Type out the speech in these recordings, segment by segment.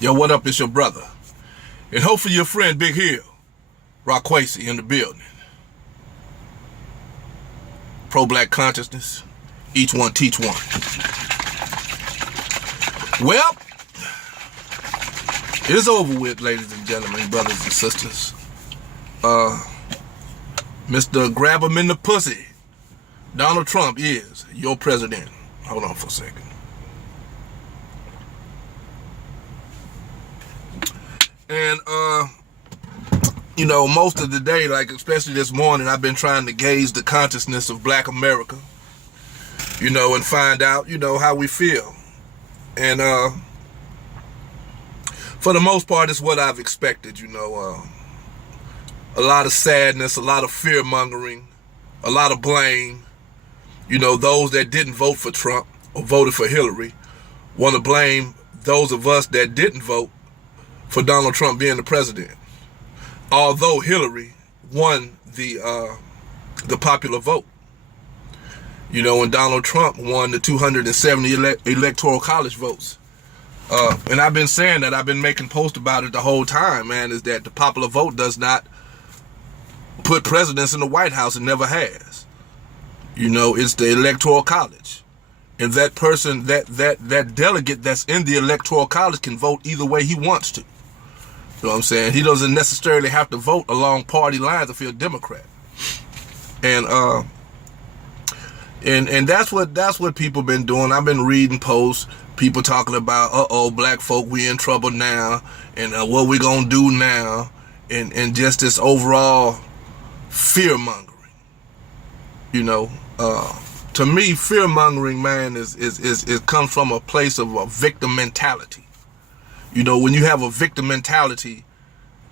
Yo, what up? It's your brother. And hopefully your friend Big Hill, Rockwacey in the building. Pro-black consciousness, each one teach one. Well, it's over with, ladies and gentlemen, brothers and sisters. Mr. Grab 'em in the pussy, Donald Trump is your president. Hold on for a second. And, most of the day, like especially this morning, I've been trying to gauge the consciousness of Black America, and find out, how we feel. And for the most part, it's what I've expected, a lot of sadness, a lot of fear mongering, a lot of blame. Those that didn't vote for Trump or voted for Hillary want to blame those of us that didn't vote for Donald Trump being the president. Although Hillary won the popular vote, and Donald Trump won the 270 electoral college votes. And I've been saying that, I've been making posts about it the whole time, man, is that the popular vote does not put presidents in the White House. It never has. It's the electoral college. And that person, that delegate that's in the electoral college can vote either way he wants to. You know what I'm saying? He doesn't necessarily have to vote along party lines if you're a Democrat. And that's what people been doing. I've been reading posts, people talking about, black folk, we in trouble now, and what we gonna do now, and just this overall fear mongering. To me, fear mongering, man, it comes from a place of a victim mentality. When you have a victim mentality,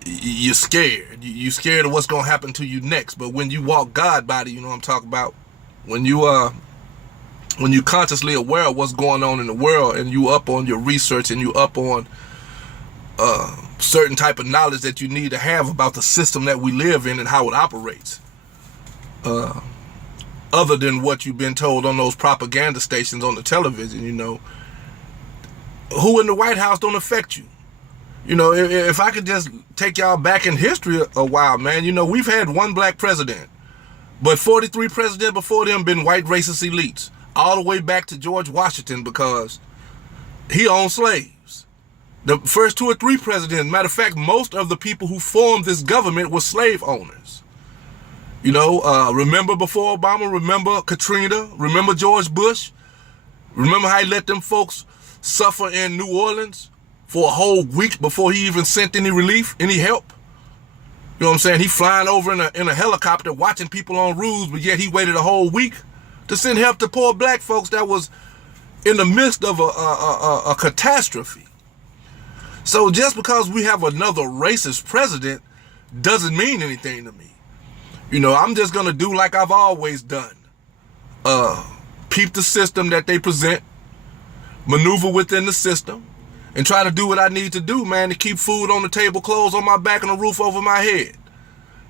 you're scared. You're scared of what's going to happen to you next. But when you walk God body, you know what I'm talking about? When you're consciously aware of what's going on in the world, and you up on your research, and you up on certain type of knowledge that you need to have about the system that we live in and how it operates. Other than what you've been told on those propaganda stations on the television, who in the White House don't affect you. If I could just take y'all back in history a while, man, we've had one black president, but 43 presidents before them been white racist elites, all the way back to George Washington, because he owned slaves. The first 2 or 3 presidents, matter of fact, most of the people who formed this government were slave owners. Remember before Obama, remember Katrina, remember George Bush, remember how he let them folks suffer in New Orleans for a whole week before he even sent any relief, any help. You know what I'm saying? He flying over in a helicopter watching people on roofs, but yet he waited a whole week to send help to poor black folks that was in the midst of a catastrophe. So just because we have another racist president doesn't mean anything to me. I'm just gonna do like I've always done. Peep the system that they present, maneuver within the system, and try to do what I need to do, man, to keep food on the table, clothes on my back, and a roof over my head.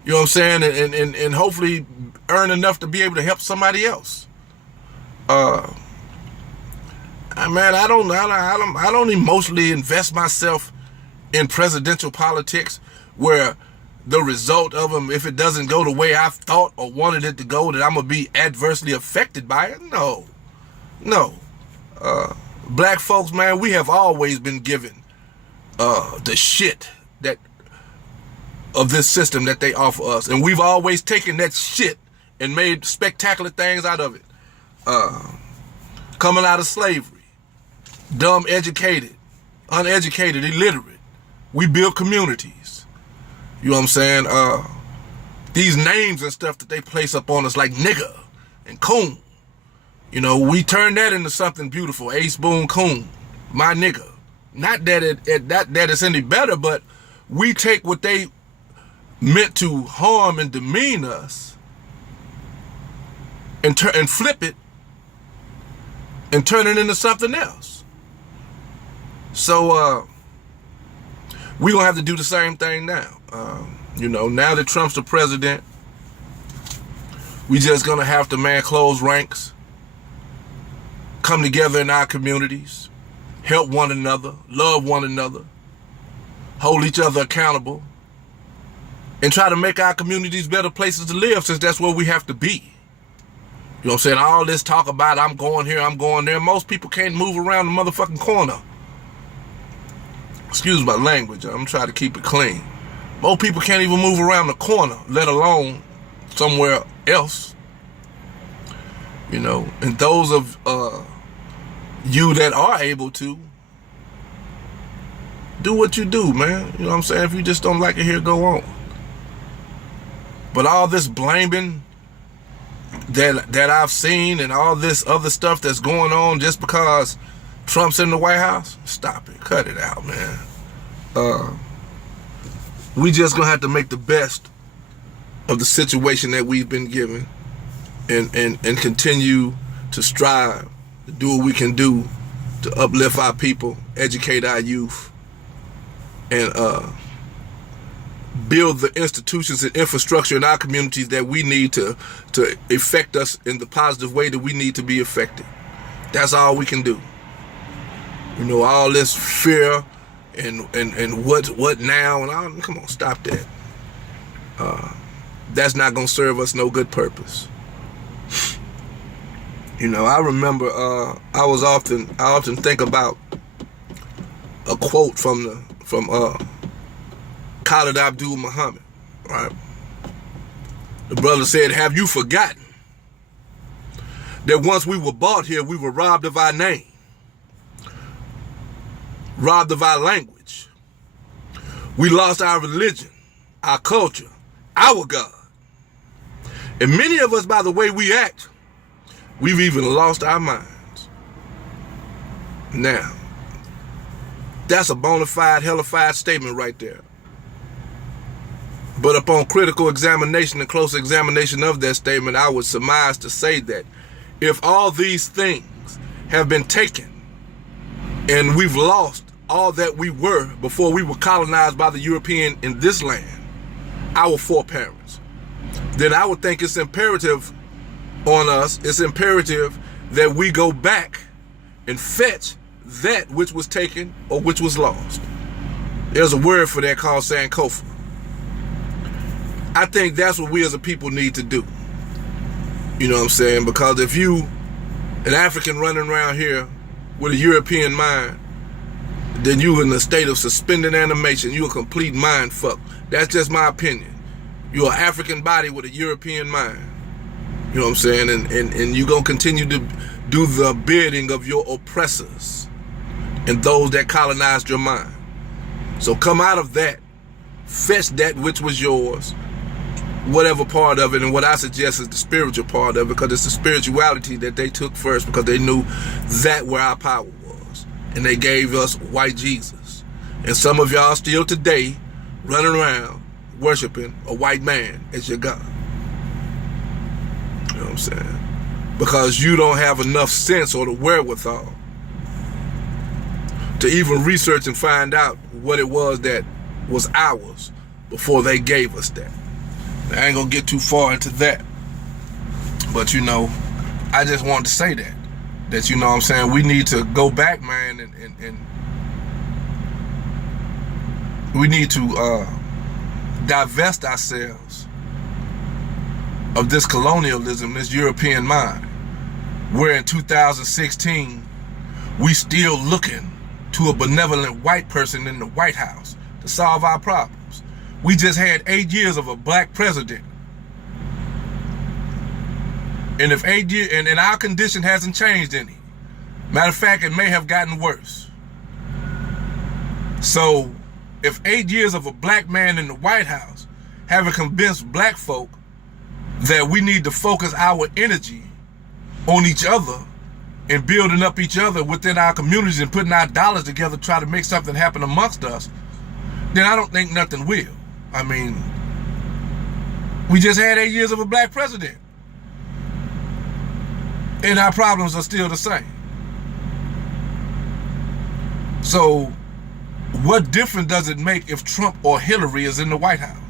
You know what I'm saying? And hopefully earn enough to be able to help somebody else. Man, I don't emotionally invest myself in presidential politics where the result of them, if it doesn't go the way I thought or wanted it to go, that I'm gonna be adversely affected by it. No. Black folks, man, we have always been given the shit of this system that they offer us, and we've always taken that shit and made spectacular things out of it. Coming out of slavery, dumb, educated, uneducated, illiterate, we build communities. You know what I'm saying? These names and stuff that they place up on us, like nigga and coon. We turn that into something beautiful. Ace Boone Coon, my nigga. Not that it's any better, but we take what they meant to harm and demean us and flip it and turn it into something else. So we're gonna have to do the same thing now. Now that Trump's the president, we just gonna have to, man, close ranks, come together in our communities, help one another, love one another, hold each other accountable, and try to make our communities better places to live, since that's where we have to be. You know what I'm saying? All this talk about I'm going here, I'm going there. Most people can't move around the motherfucking corner. Excuse my language. I'm trying to keep it clean. Most people can't even move around the corner, let alone somewhere else. You know, and those of you that are able to, do what you do, man. You know what I'm saying? If you just don't like it here, go on. But all this blaming that I've seen and all this other stuff that's going on just because Trump's in the White House, stop it. Cut it out, man. We just gonna have to make the best of the situation that we've been given and continue to strive to do what we can do to uplift our people, educate our youth, and build the institutions and infrastructure in our communities that we need to affect us in the positive way that we need to be affected. That's all we can do. You know, all this fear and what now and all, come on, stop that. That's not gonna serve us no good purpose. You know, I remember I often think about a quote from Khalid Abdul Muhammad, right? The brother said, "Have you forgotten that once we were brought here, we were robbed of our name, robbed of our language. We lost our religion, our culture, our God. And many of us, by the way we act, we've even lost our minds." Now, that's a bona fide, hellified statement right there. But upon critical examination and close examination of that statement, I would surmise to say that if all these things have been taken and we've lost all that we were before we were colonized by the European in this land, our foreparents, then I would think it's imperative on us, it's imperative that we go back and fetch that which was taken or which was lost. There's a word for that called Sankofa. I think that's what we as a people need to do. You know what I'm saying? Because if you, an African running around here with a European mind, then you in a state of suspended animation. You a complete mind fuck. That's just my opinion. You're an African body with a European mind. You know what I'm saying? And you're going to continue to do the bidding of your oppressors and those that colonized your mind. So come out of that. Fetch that which was yours, whatever part of it, and what I suggest is the spiritual part of it, because it's the spirituality that they took first, because they knew that where our power was. And they gave us white Jesus. And some of y'all still today running around worshiping a white man as your God. You know what I'm saying? Because you don't have enough sense or the wherewithal to even research and find out what it was that was ours before they gave us that. I ain't gonna get too far into that, but you know, I just wanted to say that you know what I'm saying, we need to go back, man, and we need to divest ourselves of this colonialism, this European mind, where in 2016 we still looking to a benevolent white person in the White House to solve our problems. We just had 8 years of a black president. And if 8 years, and our condition hasn't changed any. Matter of fact, it may have gotten worse. So if 8 years of a black man in the White House haven't convinced black folk that we need to focus our energy on each other and building up each other within our communities and putting our dollars together to try to make something happen amongst us, then I don't think nothing will. I mean, we just had 8 years of a black president, and our problems are still the same. So what difference does it make if Trump or Hillary is in the White House?